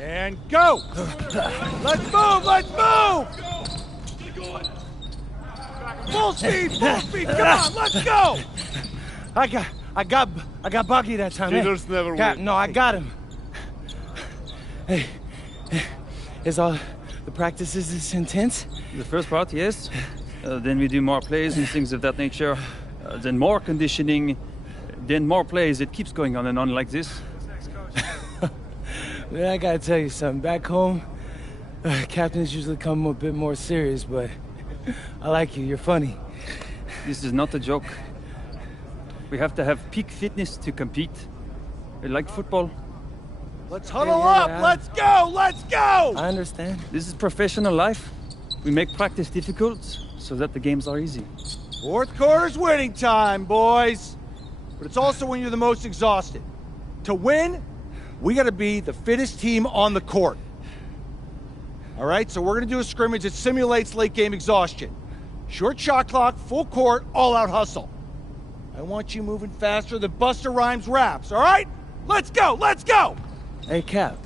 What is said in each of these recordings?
And go! Let's move! Let's move! Full speed! Full speed! Come on, let's go! I got Bucky that time. Cheaters never win. No, I got him. Hey, is all the practices this intense? The first part, yes. Then we do more plays and things of that nature. Then more conditioning. Then more plays. It keeps going on and on like this. Man, I gotta tell you something. Back home, captains usually come a bit more serious, but I like you. You're funny. This is not a joke. We have to have peak fitness to compete. Like football. Let's huddle up! Let's go! Let's go! I understand. This is professional life. We make practice difficult so that the games are easy. Fourth quarter's winning time, boys. But it's also when you're the most exhausted. To win, we gotta be the fittest team on the court. All right, so we're gonna do a scrimmage that simulates late game exhaustion. Short shot clock, full court, all-out hustle. I want you moving faster than Busta Rhymes raps, all right? Let's go, let's go! Hey, Cap.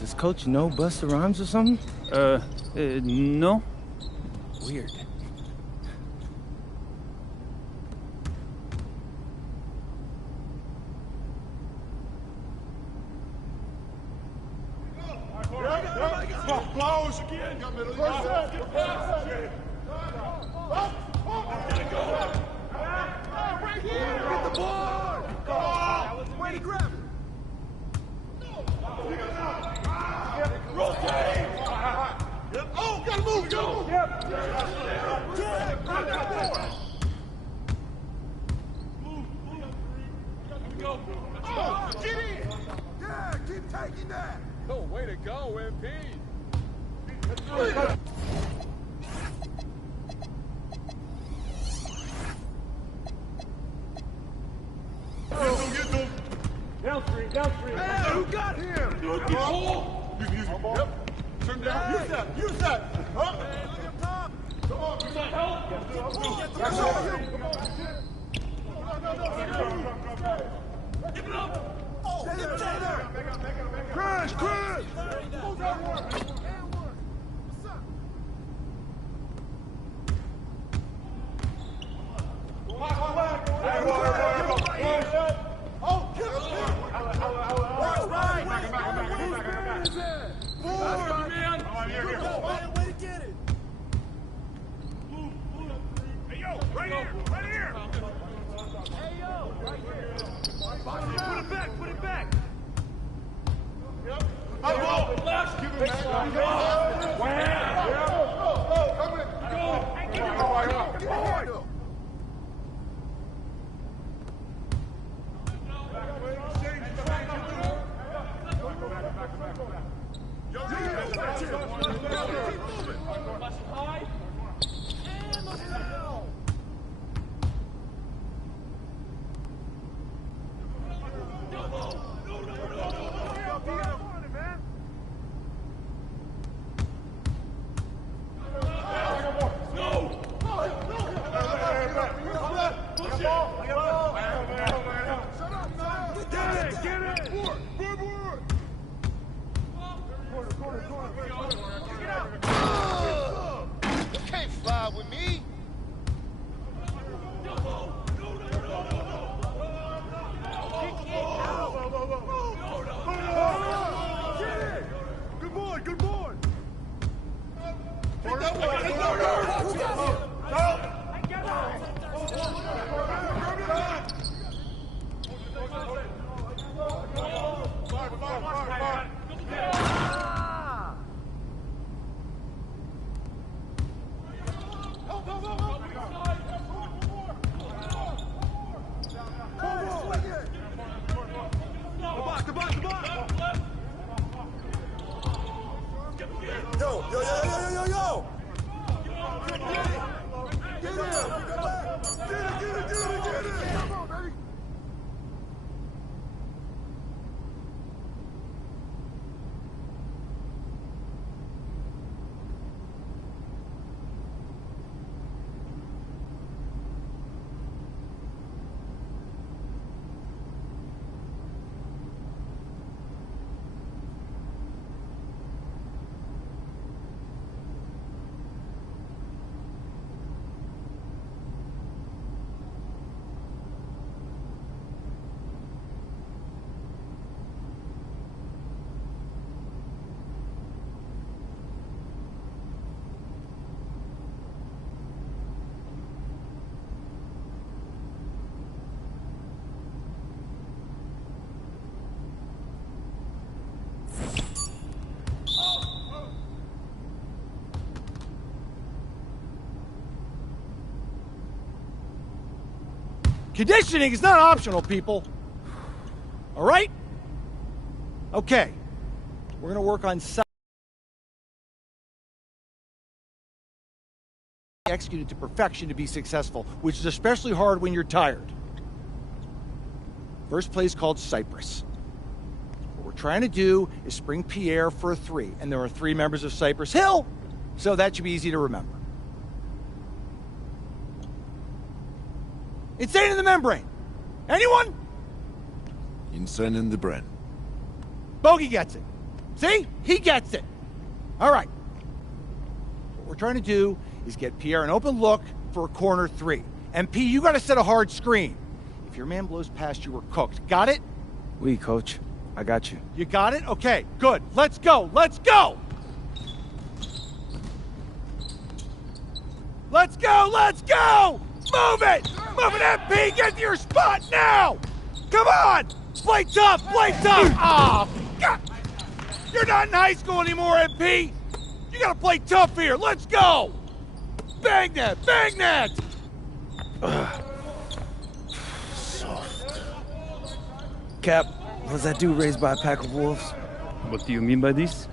Does Coach know Busta Rhymes or something? No. Weird. Flowers again. Get the ball! Way to grab it! Rotate! Oh, gotta move, go! Oh, get in! Yeah, keep taking that! Oh, way to go, MP! Get them! Downstream! Hey, who got him? Use yep. Turn down. Use that! Huh? Hey, look at top! Come on, you got help? That's all you! Give it up! Oh, get there! Chris! Move that work! Right here! Conditioning is not optional, people. All right? Okay. We're gonna work on executed to perfection to be successful, which is especially hard when you're tired. First play is called Cypress. What we're trying to do is spring Pierre for a 3, and there are 3 members of Cypress Hill, so that should be easy to remember. Insane in the membrane. Anyone? Insane in the brain. Bogey gets it. See? He gets it. All right. What we're trying to do is get Pierre an open look for a corner 3. MP, you got to set a hard screen. If your man blows past you, we're cooked. Got it? Oui, coach. I got you. You got it? Okay, good. Let's go. Let's go! Let's go! Let's go! Move it! Move it, MP! Get to your spot now! Come on! Play tough! Play tough! Oh, God! You're not in high school anymore, MP! You gotta play tough here! Let's go! Bang that! Bang that! Cap, was that dude raised by a pack of wolves? What do you mean by this?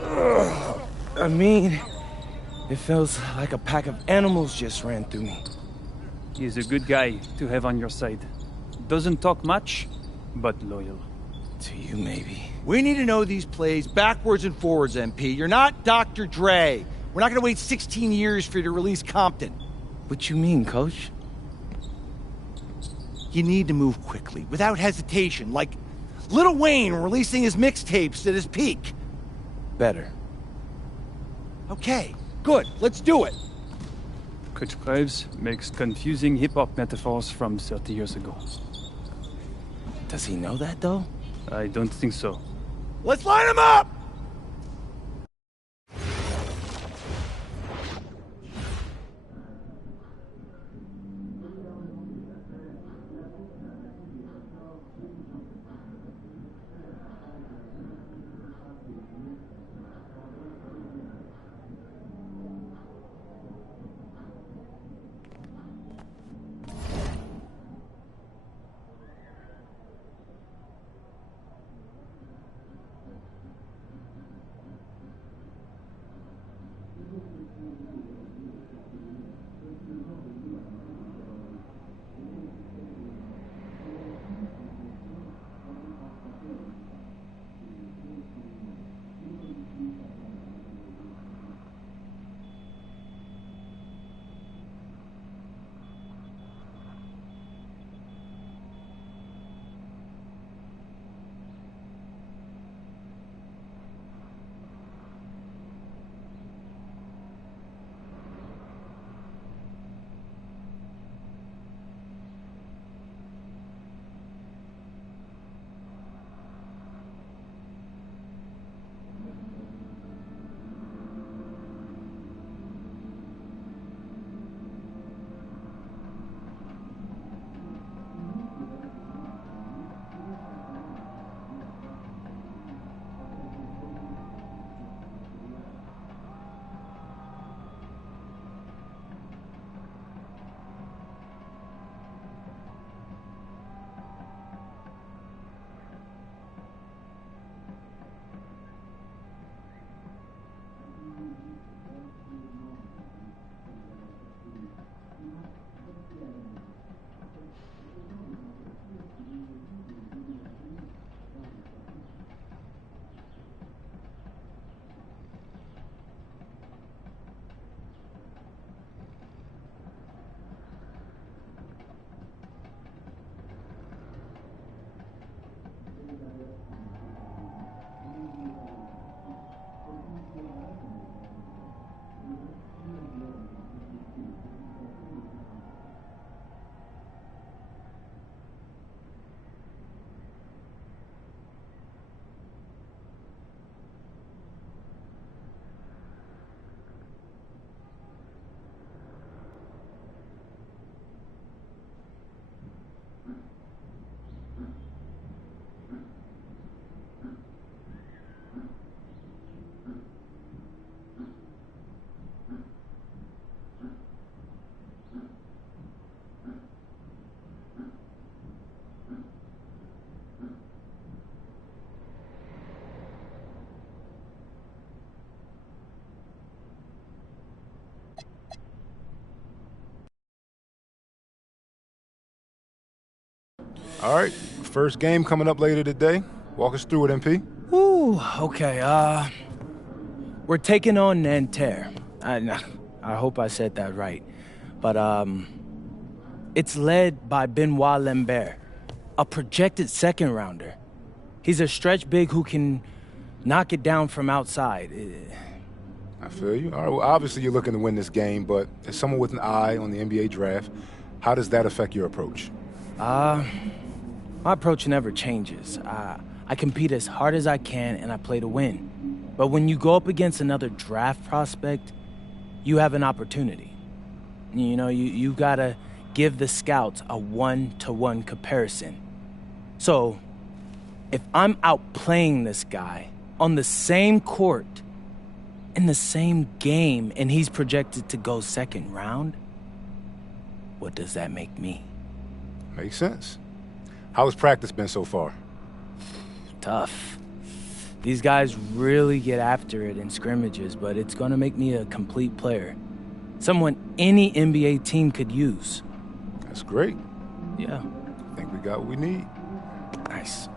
I mean, it feels like a pack of animals just ran through me. He's a good guy to have on your side. Doesn't talk much, but loyal. To you, maybe. We need to know these plays backwards and forwards, MP. You're not Dr. Dre. We're not gonna wait 16 years for you to release Compton. What you mean, coach? You need to move quickly, without hesitation, like Lil Wayne releasing his mixtapes at his peak. Better. Okay, good. Let's do it. Coach Graves makes confusing hip-hop metaphors from 30 years ago. Does he know that, though? I don't think so. Let's line them up! All right, first game coming up later today. Walk us through it, MP. Ooh, okay, we're taking on Nanterre. I hope I said that right. But, it's led by Benoit Lambert, a projected second-rounder. He's a stretch big who can knock it down from outside. I feel you. All right, well, obviously you're looking to win this game, but as someone with an eye on the NBA draft, how does that affect your approach? My approach never changes. I compete as hard as I can, and I play to win. But when you go up against another draft prospect, you have an opportunity. You know, you gotta give the scouts a one-to-one comparison. So, if I'm outplaying this guy on the same court, in the same game, and he's projected to go second round, what does that make me? Makes sense. How has practice been so far? Tough. These guys really get after it in scrimmages, but it's gonna make me a complete player. Someone any NBA team could use. That's great. Yeah. I think we got what we need. Nice.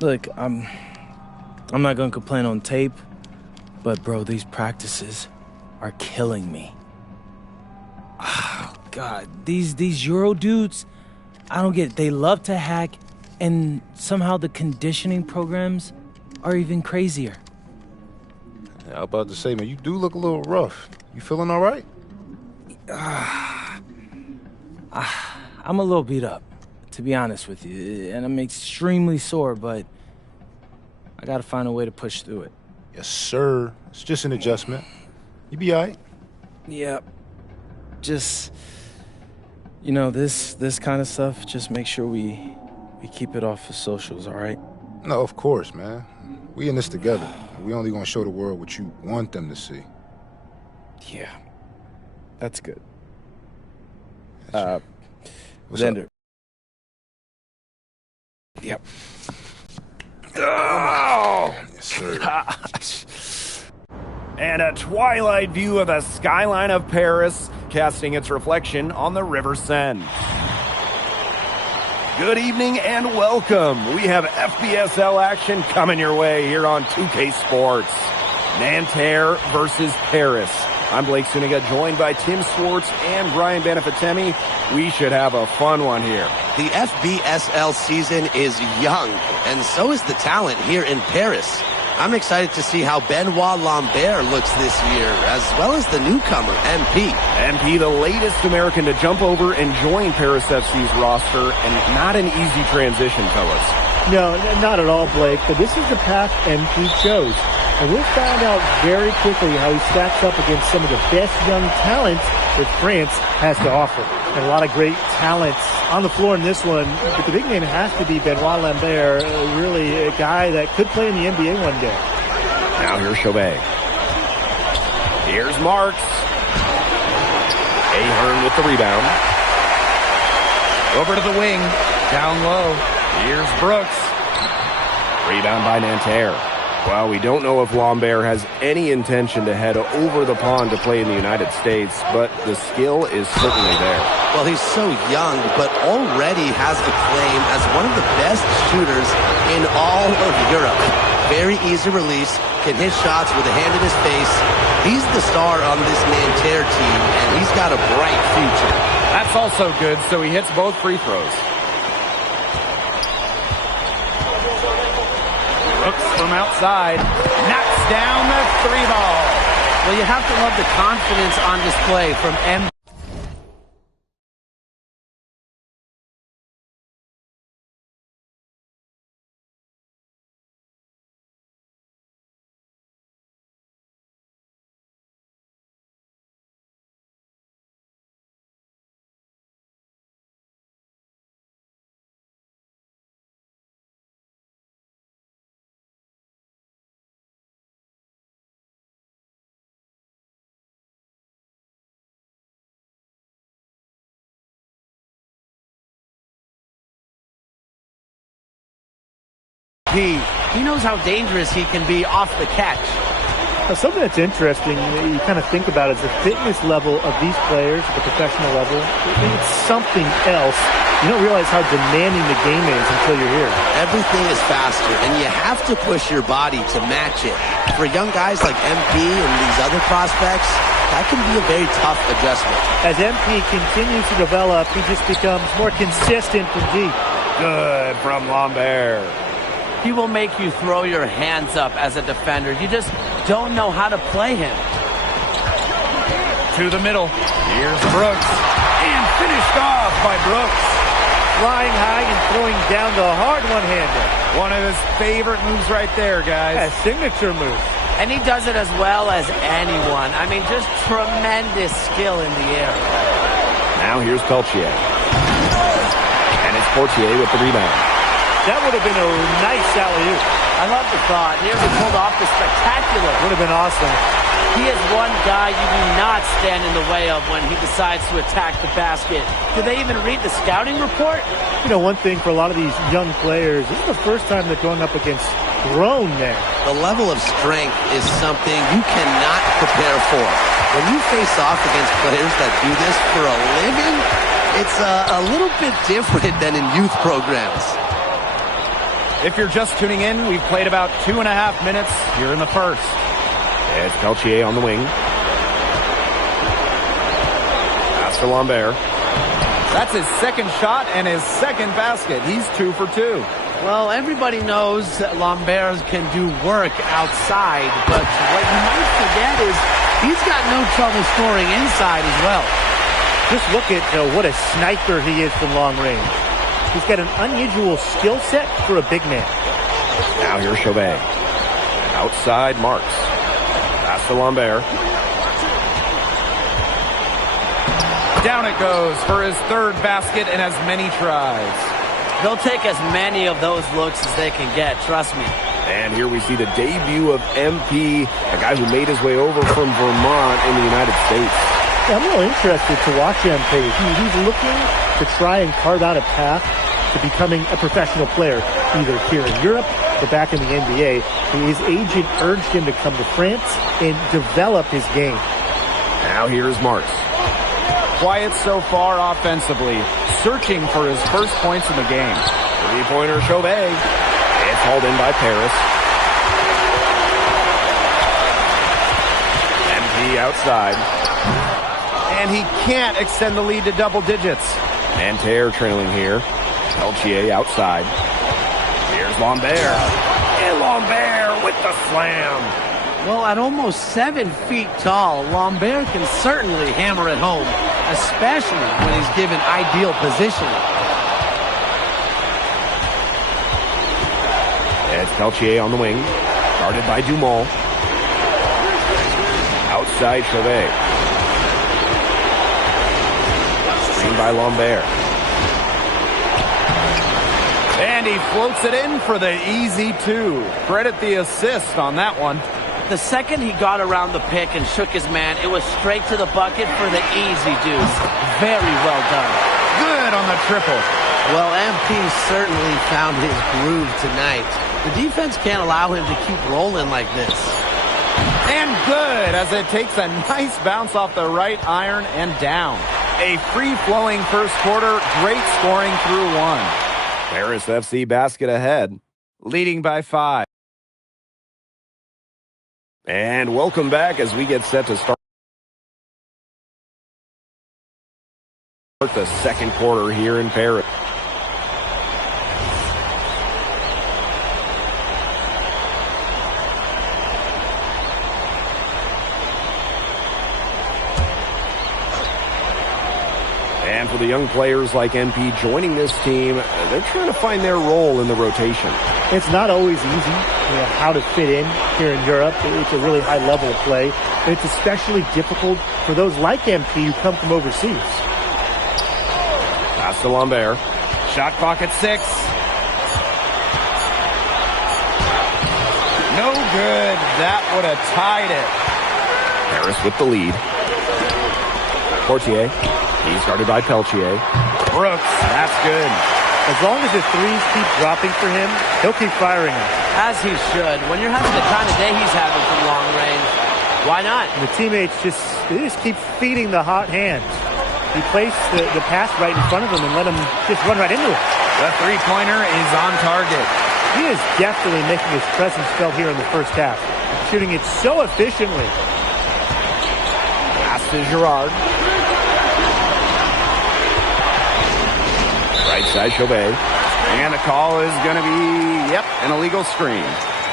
Look, I'm not gonna complain on tape, but bro, these practices are killing me. Oh, God, these Euro dudes, I don't get it. They love to hack, and somehow the conditioning programs are even crazier. Yeah, I was about to say, man, you do look a little rough. You feeling all right? I'm a little beat up, to be honest with you, and I'm extremely sore, but I gotta find a way to push through it. Yes, sir. It's just an adjustment. You be all right. Yep. Just, you know, this kind of stuff, just make sure we keep it off of socials, all right? No, of course, man. We in this together. We only gonna show the world what you want them to see. Yeah. That's good. What's up? Xander. Yep. Oh! Yes, sir. And a twilight view of the skyline of Paris, casting its reflection on the River Seine. Good evening and welcome. We have FBSL action coming your way here on 2K Sports. Nanterre versus Paris. I'm Blake Suniga, joined by Tim Swartz and Brian Benefatemi. We should have a fun one here. The FBSL season is young, and so is the talent here in Paris. I'm excited to see how Benoit Lambert looks this year, as well as the newcomer, MP. MP, the latest American to jump over and join Paris FC's roster, and not an easy transition, fellas. No, not at all, Blake, but this is the path MP chose. And we'll find out very quickly how he stacks up against some of the best young talents that France has to offer. And a lot of great talents on the floor in this one, but the big name has to be Benoit Lambert, really a guy that could play in the NBA one day. Now here's Chauvet. Here's Marks. Ahern with the rebound. Over to the wing. Down low. Here's Brooks. Rebound by Nanterre. Well, we don't know if Lambert has any intention to head over the pond to play in the United States, but the skill is certainly there. Well, he's so young, but already has a claim as one of the best shooters in all of Europe. Very easy release, can hit shots with a hand in his face. He's the star on this Nanterre team, and he's got a bright future. That's also good, so he hits both free throws. Brooks from outside, knocks down the three ball. Well, you have to love the confidence on display from M. He knows how dangerous he can be off the catch. Now, something that's interesting, you kind of think about is the fitness level of these players at the professional level. It's something else. You don't realize how demanding the game is until you're here. Everything is faster, and you have to push your body to match it. For young guys like MP and these other prospects, that can be a very tough adjustment. As MP continues to develop, he just becomes more consistent from deep. Good from Lambert. He will make you throw your hands up as a defender. You just don't know how to play him. To the middle. Here's Brooks. And finished off by Brooks. Flying high and throwing down the hard one-hander. One of his favorite moves right there, guys. Yeah, signature move. And he does it as well as anyone. I mean, just tremendous skill in the air. Now here's Peltier. And it's Portier with the rebound. That would have been a nice alley-oop. I love the thought. Nearly pulled off the spectacular. Would have been awesome. He is one guy you do not stand in the way of when he decides to attack the basket. Do they even read the scouting report? You know, one thing for a lot of these young players, this is the first time they're going up against grown men. The level of strength is something you cannot prepare for. When you face off against players that do this for a living, it's a little bit different than in youth programs. If you're just tuning in, we've played about 2.5 minutes here in the first. It's Peltier on the wing. Pass to Lambert. That's his second shot and his second basket. He's 2 for 2. Well, everybody knows that Lambert can do work outside, but what you might forget is he's got no trouble scoring inside as well. Just look at what a sniper he is from long range. He's got an unusual skill set for a big man. Now here's Chauvet. Outside Marks. Pass to Lambert. Down it goes for his third basket in as many tries. They'll take as many of those looks as they can get, trust me. And here we see the debut of MP, a guy who made his way over from Vermont in the United States. Yeah, I'm really interested to watch MP. He's looking to try and carve out a path to becoming a professional player, either here in Europe or back in the NBA. His agent urged him to come to France and develop his game. Now here's Marks. Quiet so far offensively, searching for his first points in the game. Three-pointer Chauvet. It's hauled in by Paris. MP outside. And he can't extend the lead to double digits. Nanterre trailing here. Peltier outside. Here's Lambert. And Lambert with the slam. Well, at almost 7 feet tall, Lambert can certainly hammer it home, especially when he's given ideal positioning. It's Peltier on the wing. Guarded by Dumont. Outside Chauvet. Screened by Lambert. And he floats it in for the easy 2. Credit the assist on that one. The second he got around the pick and shook his man, it was straight to the bucket for the easy deuce. Very well done. Good on the triple. Well, MP certainly found his groove tonight. The defense can't allow him to keep rolling like this. And good as it takes a nice bounce off the right iron and down. A free-flowing first quarter, great scoring through 1. Paris FC basket ahead, leading by 5. And welcome back as we get set to start the second quarter here in Paris. And for the young players like MP joining this team, they're trying to find their role in the rotation. It's not always easy, how to fit in here in Europe. It's a really high level of play. And it's especially difficult for those like MP who come from overseas. Pass to Lambert. Shot clock at 6. No good. That would have tied it. Paris with the lead. Portier. He's guarded by Peltier. Brooks. That's good. As long as the threes keep dropping for him, he'll keep firing them. As he should. When you're having the kind of day he's having from long range, why not? And the teammates just keep feeding the hot hands. He placed the pass right in front of him and let him just run right into it. The three-pointer is on target. He is definitely making his presence felt here in the first half, shooting it so efficiently. Pass to Girard. Right side, Chauvet. And the call is going to be, an illegal screen.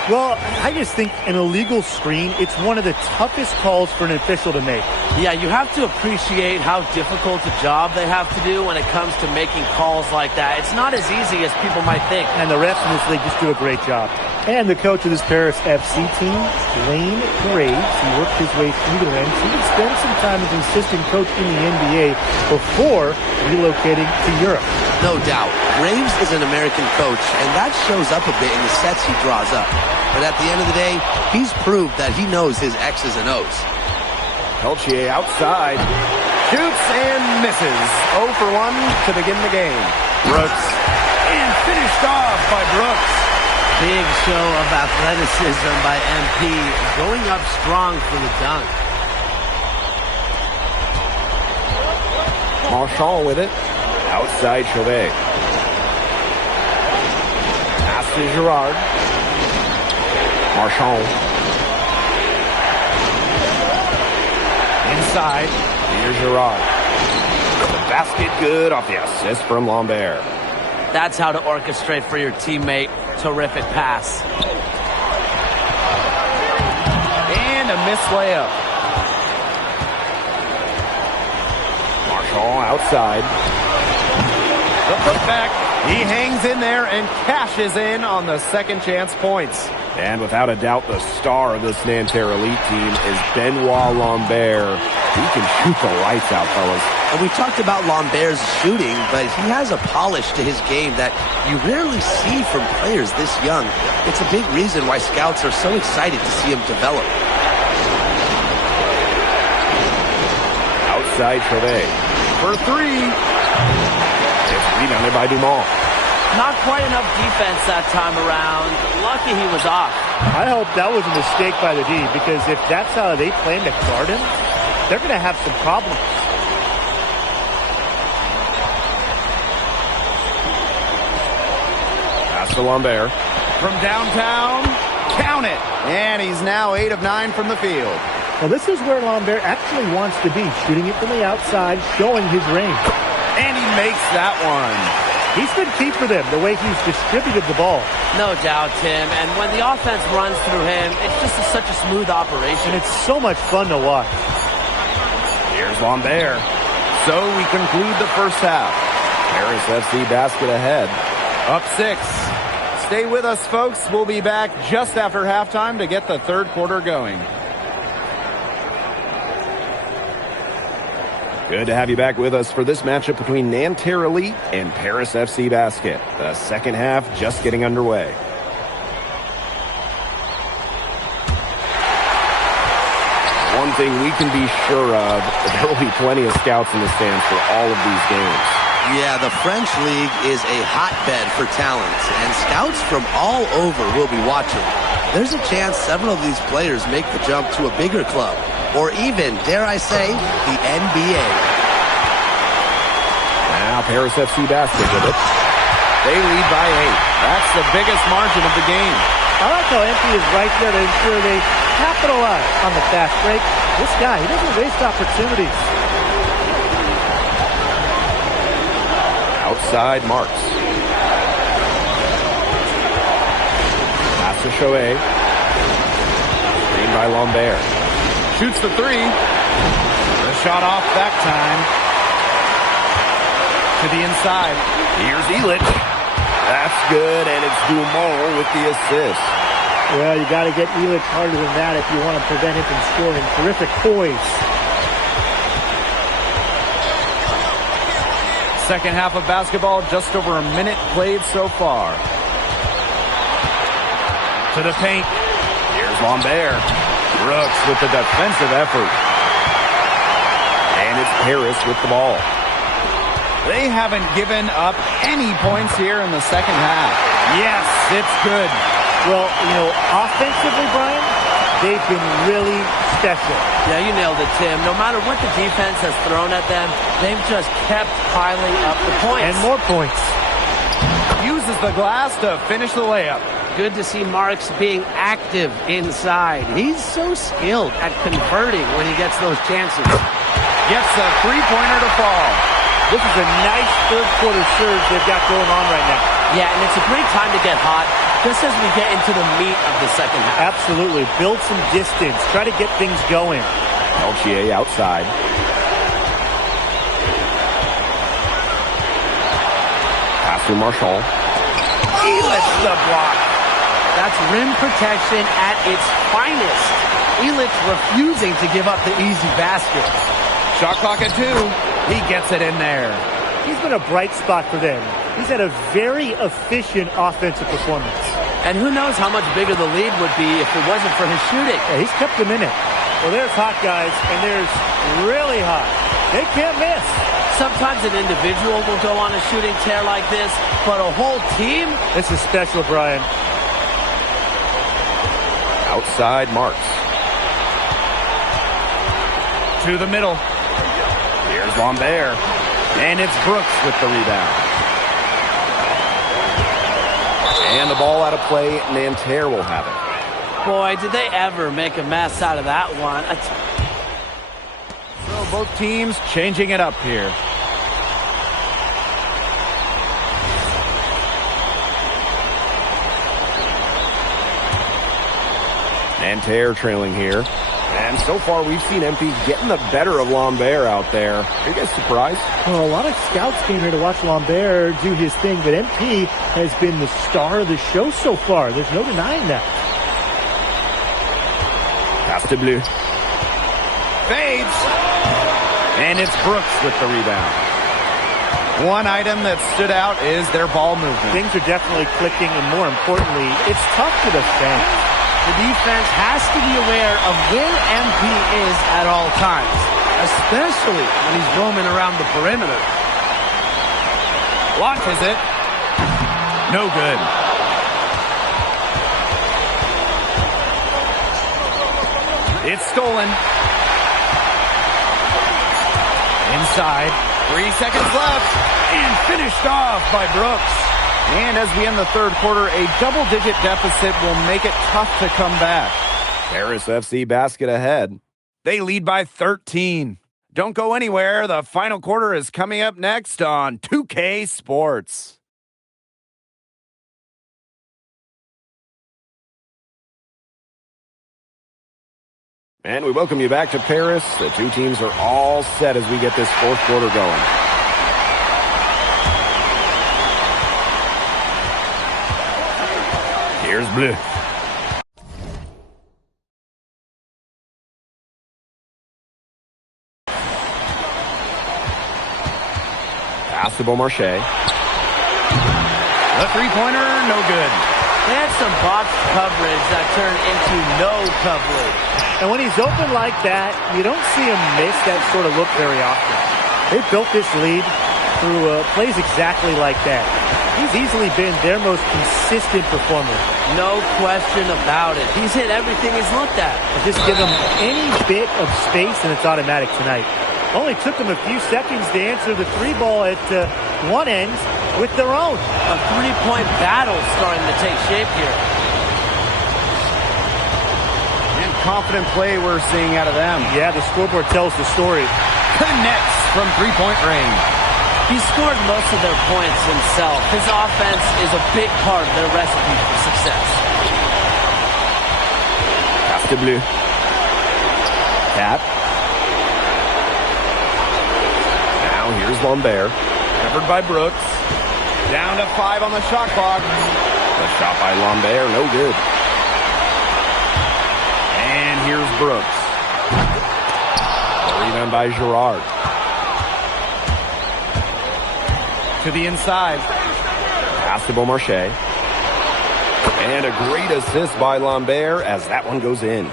Well, I just think an illegal screen, it's one of the toughest calls for an official to make. Yeah, you have to appreciate how difficult a job they have to do when it comes to making calls like that. It's not as easy as people might think. And the refs in this league just do a great job. And the coach of this Paris FC team, Lane Graves, he worked his way through the ranks. He would spend some time as an assistant coach in the NBA before relocating to Europe. No doubt. Graves is an American coach, and that shows up a bit in the sets he draws up. But at the end of the day, he's proved that he knows his X's and O's. Peltier outside. Shoots and misses. 0 for 1 to begin the game. Brooks. And finished off by Brooks. Big show of athleticism by MP, going up strong for the dunk. Marchand with it. Outside Chauvet. Pass to Girard. Marchand. Inside. Here's Girard. The basket good off the assist from Lambert. That's how to orchestrate for your teammate. Terrific pass. And a missed layup. Marchand outside. The putback. He hangs in there and cashes in on the second chance points. And without a doubt, the star of this Nanterre Elite team is Benoit Lambert. He can shoot the lights out, fellas. And we talked about Lambert's shooting, but he has a polish to his game that you rarely see from players this young. It's a big reason why scouts are so excited to see him develop. Outside Chauvet. For three. It's rebounded by Dumont. Not quite enough defense that time around. Lucky he was off. I hope that was a mistake by the D, because if that's how they plan to guard him, they're going to have some problems. Pass to Lambert. From downtown, count it. And he's now 8 of 9 from the field. Well, this is where Lambert actually wants to be, shooting it from the outside, showing his range. And he makes that one. He's been key for them, the way he's distributed the ball. No doubt, Tim. And when the offense runs through him, it's just such a smooth operation. And it's so much fun to watch. Here's Lambert. So we conclude the first half. Paris FC basket ahead. Up 6. Stay with us, folks. We'll be back just after halftime to get the third quarter going. Good to have you back with us for this matchup between Nanterre Elite and Paris FC Basket. The second half just getting underway. One thing we can be sure of, there will be plenty of scouts in the stands for all of these games. Yeah, the French League is a hotbed for talent, and scouts from all over will be watching. There's a chance several of these players make the jump to a bigger club, or even, dare I say, the NBA. Now Paris FC Basket with it. They lead by 8. That's the biggest margin of the game. I like how Empty is right there to ensure they capitalize on the fast break. This guy, he doesn't waste opportunities. Outside Marks. Pass to Chauvet. Screen by Lambert. Shoots the three. The shot off that time. To the inside. Here's Elich. That's good, and it's Dumont with the assist. Well, you got to get Elich harder than that if you want to prevent him from scoring. Terrific poise. Second half of basketball, just over a minute played so far. To the paint. Here's Lambert. Brooks with the defensive effort. And it's Paris with the ball. They haven't given up any points here in the second half. Yes, it's good. Well, you know, offensively, Brian, they've been really special. Yeah, you nailed it, Tim. No matter what the defense has thrown at them, they've just kept piling up the points. And more points. Uses the glass to finish the layup. Good to see Marks being active inside. He's so skilled at converting when he gets those chances. Gets a three-pointer to fall. This is a nice third-quarter surge they've got going on right now. Yeah, and it's a great time to get hot, just as we get into the meat of the second half. Absolutely. Build some distance. Try to get things going. LGA outside. Pass to Marshall. He lifts the block. That's rim protection at its finest. Elitch refusing to give up the easy basket. Shot clock at 2. He gets it in there. He's been a bright spot for them. He's had a very efficient offensive performance. And who knows how much bigger the lead would be if it wasn't for his shooting. Yeah, he's kept them in it. Well, there's hot guys, and there's really hot. They can't miss. Sometimes an individual will go on a shooting tear like this, but a whole team? This is special, Brian. Outside Marks. To the middle. Here's Lambert. And it's Brooks with the rebound. And the ball out of play. Nanterre will have it. Boy, did they ever make a mess out of that one. So both teams changing it up here. Nanterre trailing here. And so far, we've seen MP getting the better of Lambert out there. Are you guys surprised? Well, a lot of scouts came here to watch Lambert do his thing, but MP has been the star of the show so far. There's no denying that. Pass to Bleu. Fades. And it's Brooks with the rebound. One item that stood out is their ball movement. Things are definitely clicking, and more importantly, it's tough to defend. The defense has to be aware of where MP is at all times, especially when he's roaming around the perimeter. Launches it. No good. It's stolen. Inside. 3 seconds left. And finished off by Brooks. And as we end the third quarter, a double-digit deficit will make it tough to come back. Paris FC basket ahead. They lead by 13. Don't go anywhere. The final quarter is coming up next on 2K Sports. And we welcome you back to Paris. The two teams are all set as we get this fourth quarter going. Here's Bleu. Pass to Beaumarchais. The three-pointer, no good. They had some boxed coverage that turned into no coverage. And when he's open like that, you don't see him miss that sort of look very often. They've built this lead through plays exactly like that. He's easily been their most consistent performer. No question about it. He's hit everything he's looked at. Just give him any bit of space and it's automatic tonight. Only took them a few seconds to answer the three ball at one end with their own. A three-point battle starting to take shape here. And confident play we're seeing out of them. Yeah, the scoreboard tells the story. Connects from three-point range. He scored most of their points himself. His offense is a big part of their recipe for success. Pass to Bleu. Cap. Now here's Lambert. Covered by Brooks. Down to 5 on the shot clock. The shot by Lambert, no good. And here's Brooks. The rebound by Girard. To the inside. Pass to Beaumarchais. And a great assist by Lambert as that one goes in.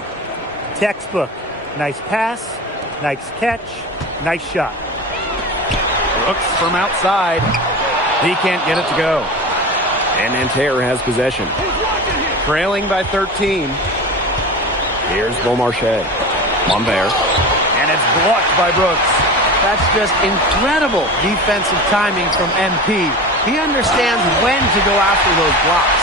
Textbook. Nice pass, nice catch, nice shot. Brooks from outside. He can't get it to go. And Nanterre has possession. Trailing by 13. Here's Beaumarchais. Lambert. And it's blocked by Brooks. That's just incredible defensive timing from MP. He understands when to go after those blocks.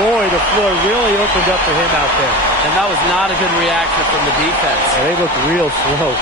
Boy, the floor really opened up for him out there. And that was not a good reaction from the defense. Yeah, they looked real slow.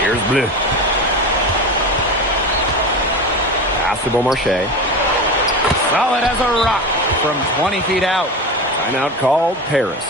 Here's Bleu. Pass to Beaumarchais. Solid as a rock from 20 feet out. Timeout called, Paris.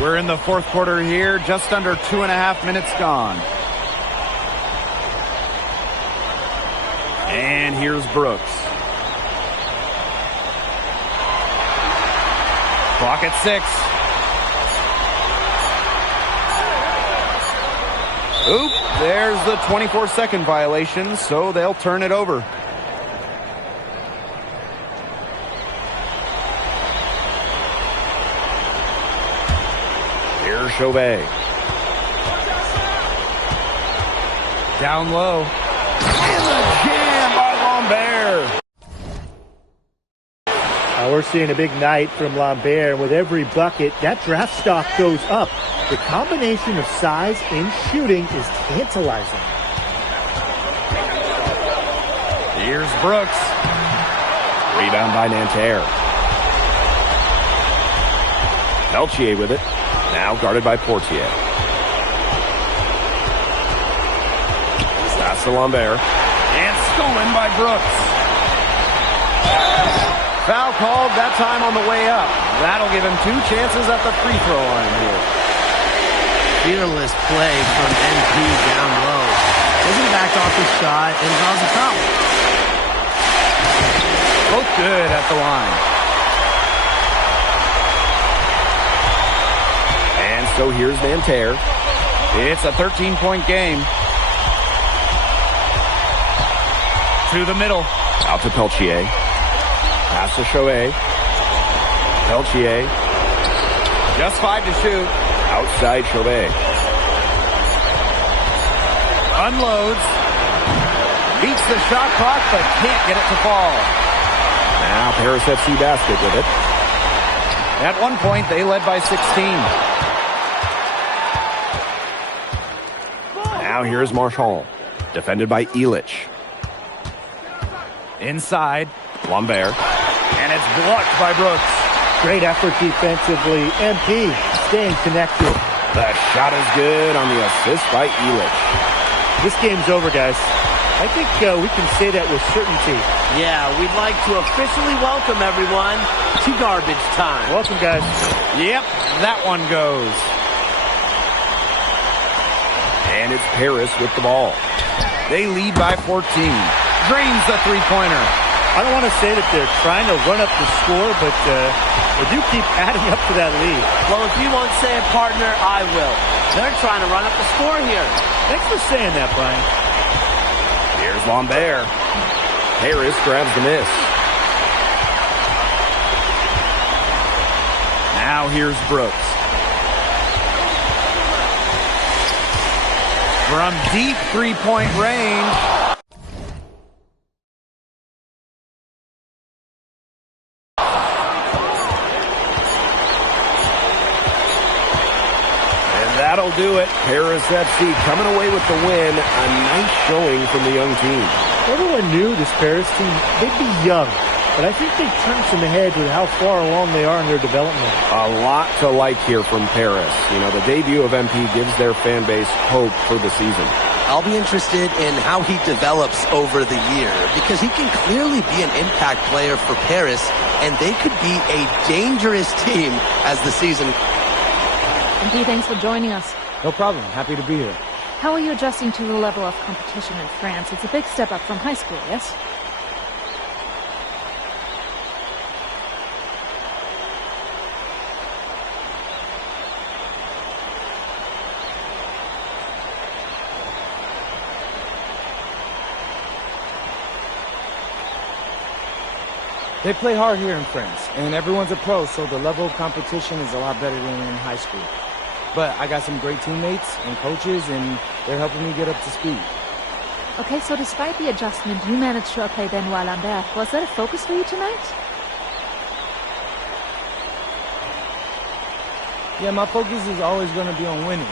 We're in the fourth quarter here, just under 2.5 minutes gone. And here's Brooks. Clock at 6. Oop, there's the 24-second violation, so they'll turn it over. Here's Chauvet. Down low. And the jam by Lambert. We're seeing a big night from Lambert. With every bucket, that draft stock goes up. The combination of size and shooting is tantalizing. Here's Brooks. Rebound by Nanterre. Peltier with it. Now guarded by Portier. Pass to Lambert. And stolen by Brooks. Foul called, that time on the way up. That'll give him 2 chances at the free throw line here. Fearless play from NP down low. Doesn't back off his shot and draws a foul. Both good at the line. And so here's Nanterre. It's a 13-point game. To the middle. Out to Peltier. Pass to Chauvet. Peltier. Just 5 to shoot. Outside Chauvet. Unloads. Beats the shot clock, but can't get it to fall. Now Paris FC basket with it. At one point, they led by 16. Now here's Marchand, defended by Elich. Inside. Lambert. And it's blocked by Brooks. Great effort defensively. MP staying connected. The shot is good on the assist by Elich. This game's over, guys. I think we can say that with certainty. Yeah, we'd like to officially welcome everyone to garbage time. Welcome, guys. Yep, that one goes. And it's Paris with the ball. They lead by 14. Drains the three-pointer. I don't want to say that they're trying to run up the score, but they do keep adding up to that lead. Well, if you won't say it, partner, I will. They're trying to run up the score here. Thanks for saying that, Brian. Here's Lambert. Harris grabs the miss. Now here's Brooks. From deep three-point range. That'll do it. Paris FC coming away with the win. A nice showing from the young team. Everyone knew this Paris team, they'd be young, but I think they turned some heads with how far along they are in their development. A lot to like here from Paris. You know, the debut of MP gives their fan base hope for the season. I'll be interested in how he develops over the year because he can clearly be an impact player for Paris, and they could be a dangerous team as the season. MP, thanks for joining us. No problem. Happy to be here. How are you adjusting to the level of competition in France? It's a big step up from high school, yes? They play hard here in France, and everyone's a pro, so the level of competition is a lot better than in high school. But I got some great teammates and coaches, and they're helping me get up to speed. Okay, so despite the adjustment, you managed to outplay Benoit Lambert. Was that a focus for you tonight? Yeah, my focus is always going to be on winning.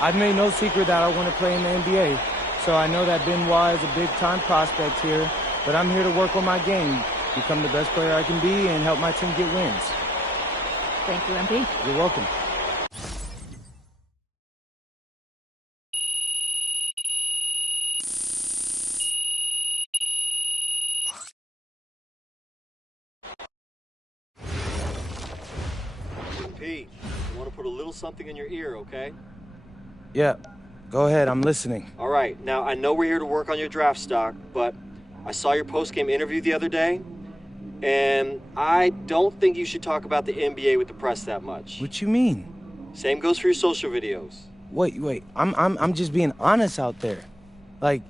I've made no secret that I want to play in the NBA, so I know that Benoit is a big-time prospect here, but I'm here to work on my game, become the best player I can be, and help my team get wins. Thank you, MP. You're welcome. Pete, I want to put a little something in your ear, okay? Yeah, go ahead. I'm listening. All right. Now, I know we're here to work on your draft stock, but I saw your post-game interview the other day, and I don't think you should talk about the NBA with the press that much. What you mean? Same goes for your social videos. Wait. I'm just being honest out there. Like,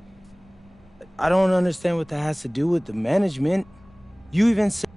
I don't understand what that has to do with the management. You even said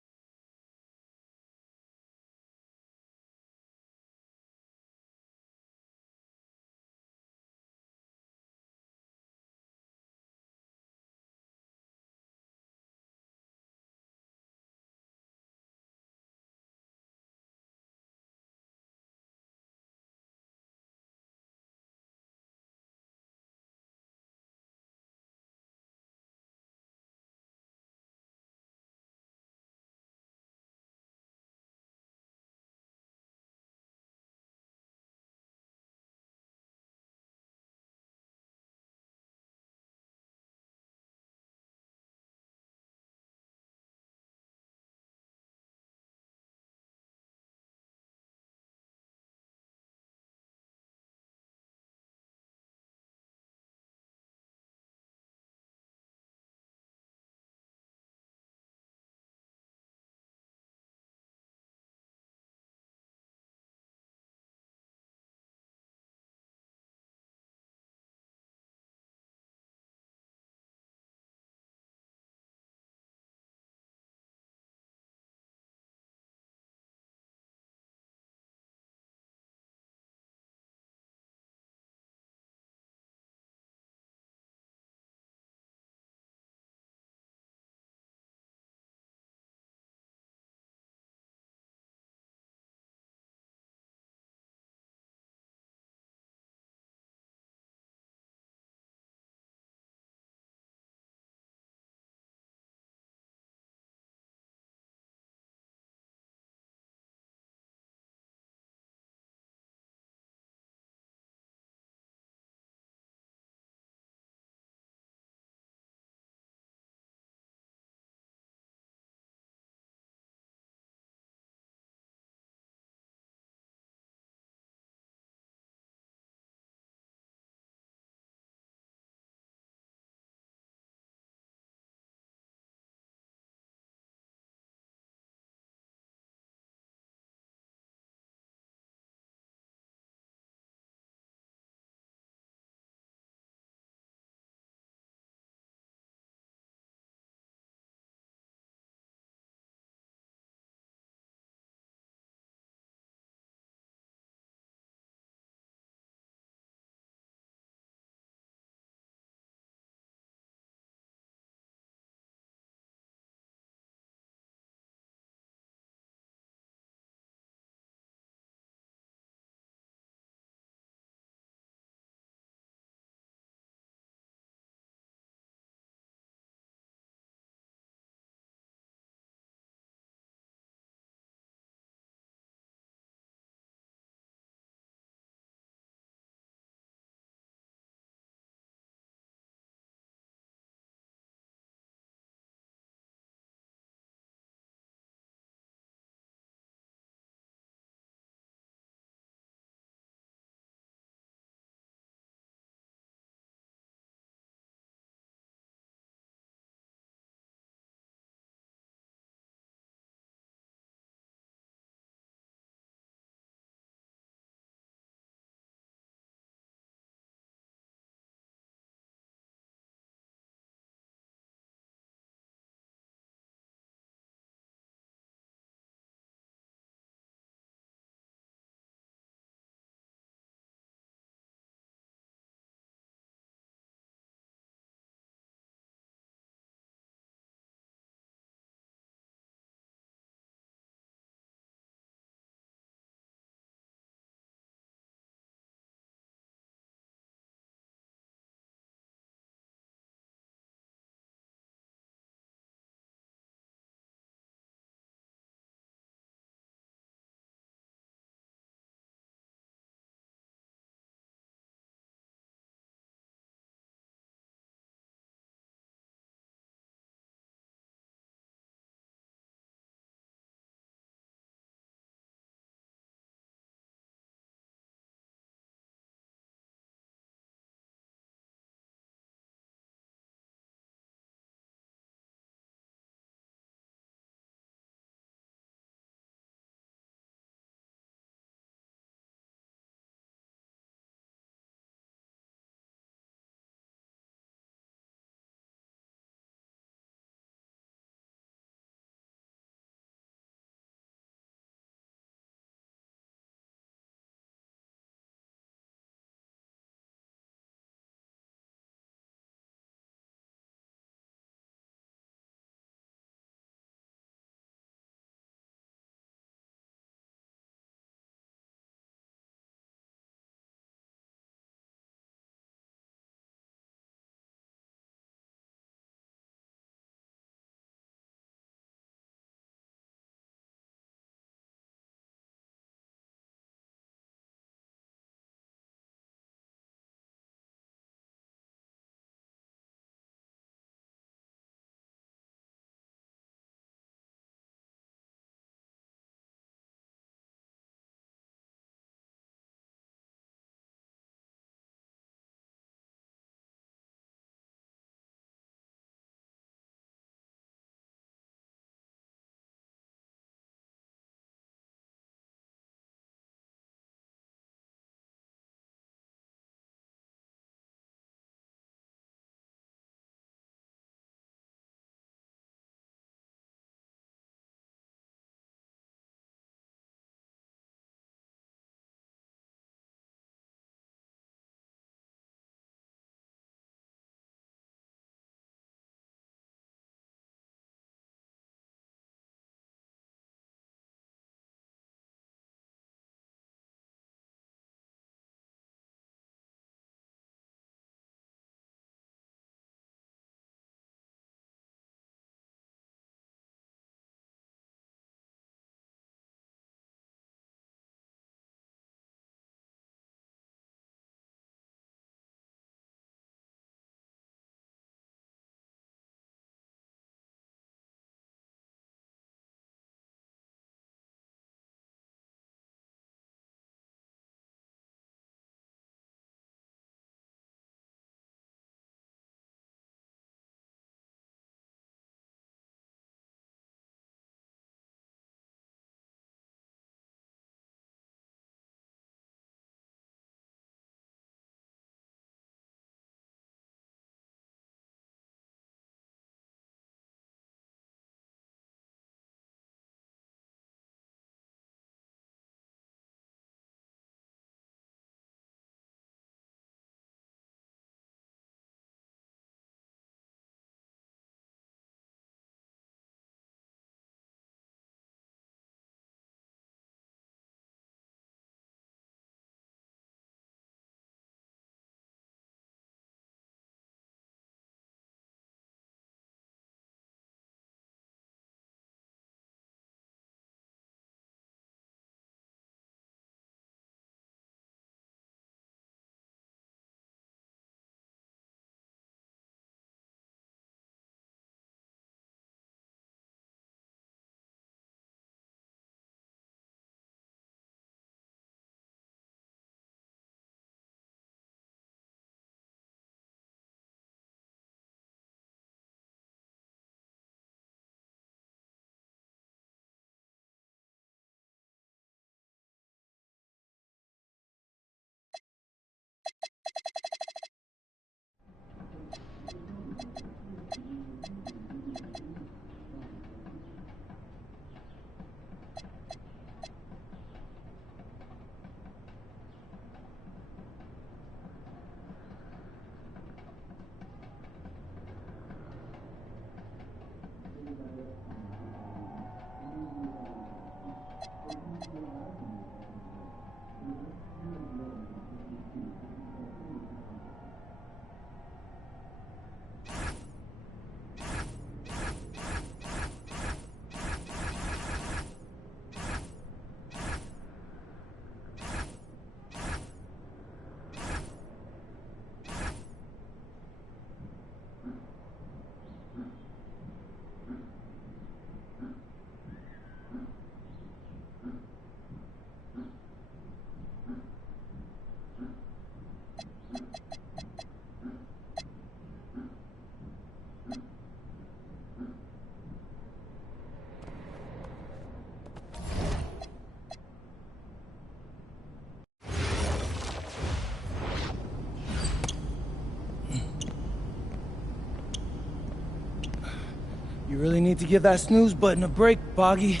You really need to give that snooze button a break, Boggy.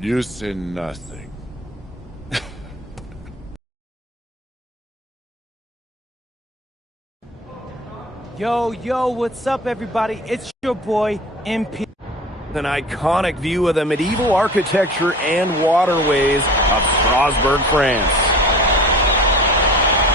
You say nothing. Yo, what's up, everybody? It's your boy, MP. An iconic view of the medieval architecture and waterways of Strasbourg, France.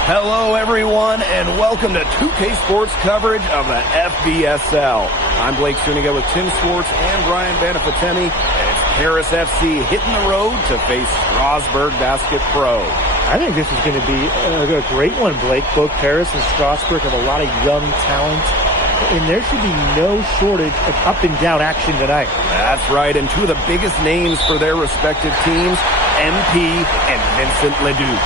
Hello, everyone, and welcome to 2K Sports coverage of the FBSL. I'm Blake Suniga with Tim Swartz and Brian Banafitemi, and it's Paris FC hitting the road to face Strasbourg Basket Pro. I think this is going to be a great one, Blake. Both Paris and Strasbourg have a lot of young talent, and there should be no shortage of up-and-down action tonight. That's right, and two of the biggest names for their respective teams, MP and Vincent Leduc.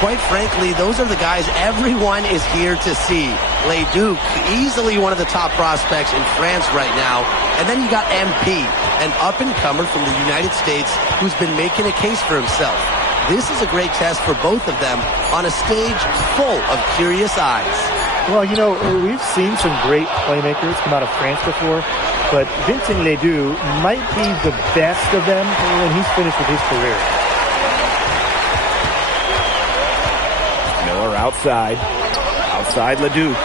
Quite frankly, those are the guys everyone is here to see. Leduc, easily one of the top prospects in France right now. And then you got MP, an up-and-comer from the United States who's been making a case for himself. This is a great test for both of them on a stage full of curious eyes. Well, you know, we've seen some great playmakers come out of France before, but Vincent Leduc might be the best of them when he's finished with his career. Miller outside Leduc.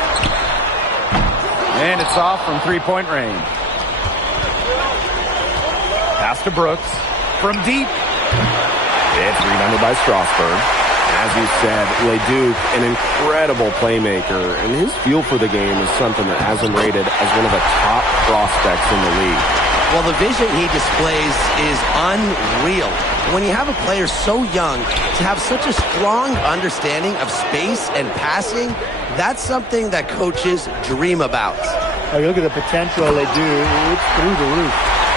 And it's off from three-point range. Pass to Brooks from deep. It's rebounded by Strasbourg. As you said, Leduc, an incredible playmaker, and his feel for the game is something that has him rated as one of the top prospects in the league. Well, the vision he displays is unreal. When you have a player so young, to have such a strong understanding of space and passing, that's something that coaches dream about. Oh, you look at the potential they do, it's through the roof.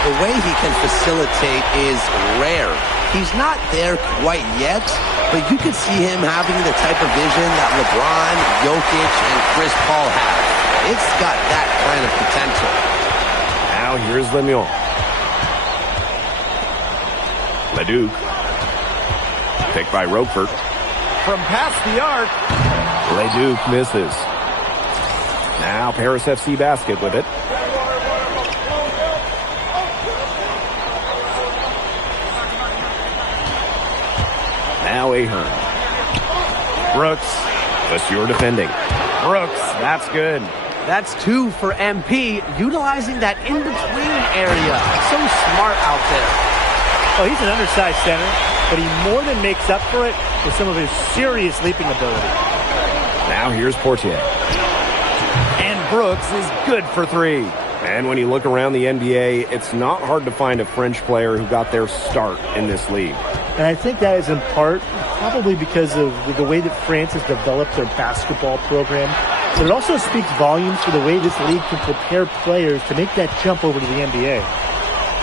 The way he can facilitate is rare. He's not there quite yet, but you could see him having the type of vision that LeBron, Jokic, and Chris Paul have. It's got that kind of potential. Now here's Lemieux. Leduc. Picked by Roquefort. From past the arc. Leduc misses. Now Paris FC basket with it. Now Ahern. Brooks. Lesueur defending. Brooks, that's good. That's two for MP, utilizing that in-between area. So smart out there. Oh, he's an undersized center, but he more than makes up for it with some of his serious leaping ability. Now here's Portier. And Brooks is good for three. And when you look around the NBA, it's not hard to find a French player who got their start in this league. And I think that is in part probably because of the way that France has developed their basketball program. But it also speaks volumes for the way this league can prepare players to make that jump over to the NBA.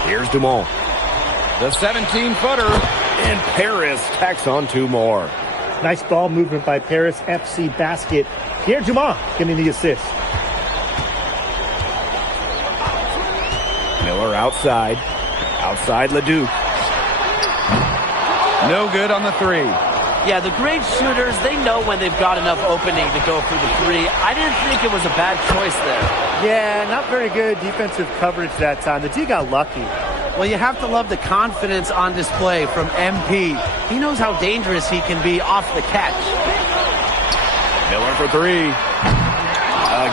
Here's Dumont. The 17-footer. And Paris tacks on two more. Nice ball movement by Paris FC basket. Pierre Dumont getting the assist. Miller outside. Outside Leduc. No good on the three. Yeah, the great shooters, they know when they've got enough opening to go for the three. I didn't think it was a bad choice there. Yeah, not very good defensive coverage that time. The D got lucky. Well, you have to love the confidence on display from MP. He knows how dangerous he can be off the catch. Miller for three.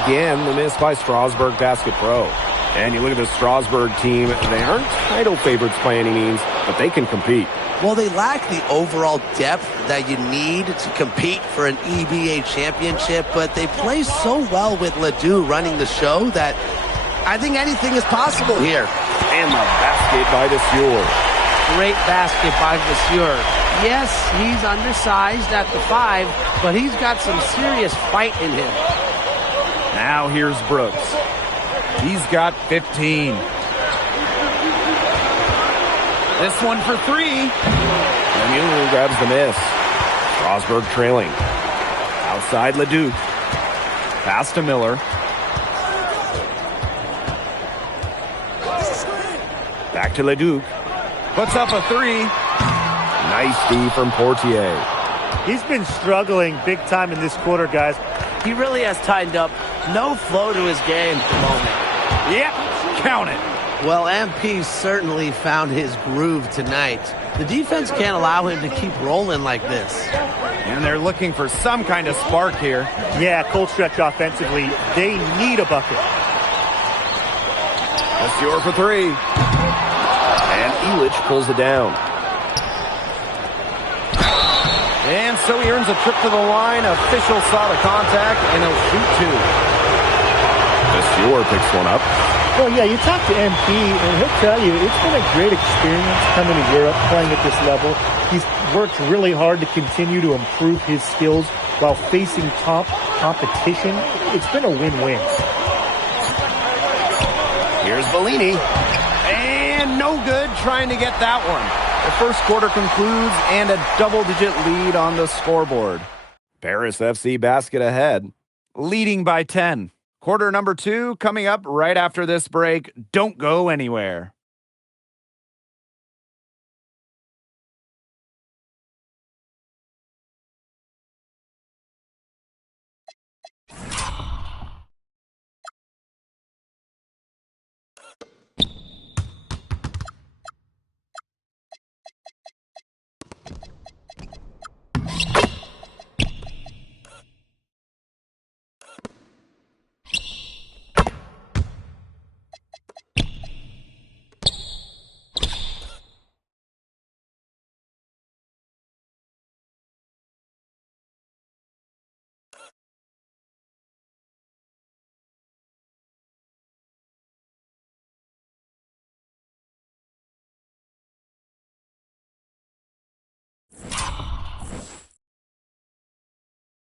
Again, the miss by Strasbourg Basket Pro. And you look at the Strasbourg team, they aren't title favorites by any means, but they can compete. Well, they lack the overall depth that you need to compete for an EBA championship, but they play so well with Ledoux running the show that I think anything is possible here. And the basket by the Sieur. Great basket by Vasseur. Yes, he's undersized at the 5, but he's got some serious fight in him. Now here's Brooks. He's got 15. This one for 3. Lemieux grabs the miss. Strasbourg trailing. Outside Ledoux. Pass to Miller. Back to Ledoux. Puts up a 3. Nice D from Portier. He's been struggling big time in this quarter, guys. He really has tightened up. No flow to his game at the moment. Yep, count it. Well, MP certainly found his groove tonight. The defense can't allow him to keep rolling like this. And they're looking for some kind of spark here. Yeah, cold stretch offensively. They need a bucket. Vasseur for 3. And Elich pulls it down. And so he earns a trip to the line. Official saw the contact, and he'll shoot 2. Vasseur picks one up. Well, yeah, you talk to MP, and he'll tell you it's been a great experience coming to Europe, playing at this level. He's worked really hard to continue to improve his skills while facing top competition. It's been a win-win. Here's Bellini. And no good trying to get that one. The first quarter concludes and a double-digit lead on the scoreboard. Paris FC basket ahead. Leading by 10. Quarter number 2 coming up right after this break. Don't go anywhere.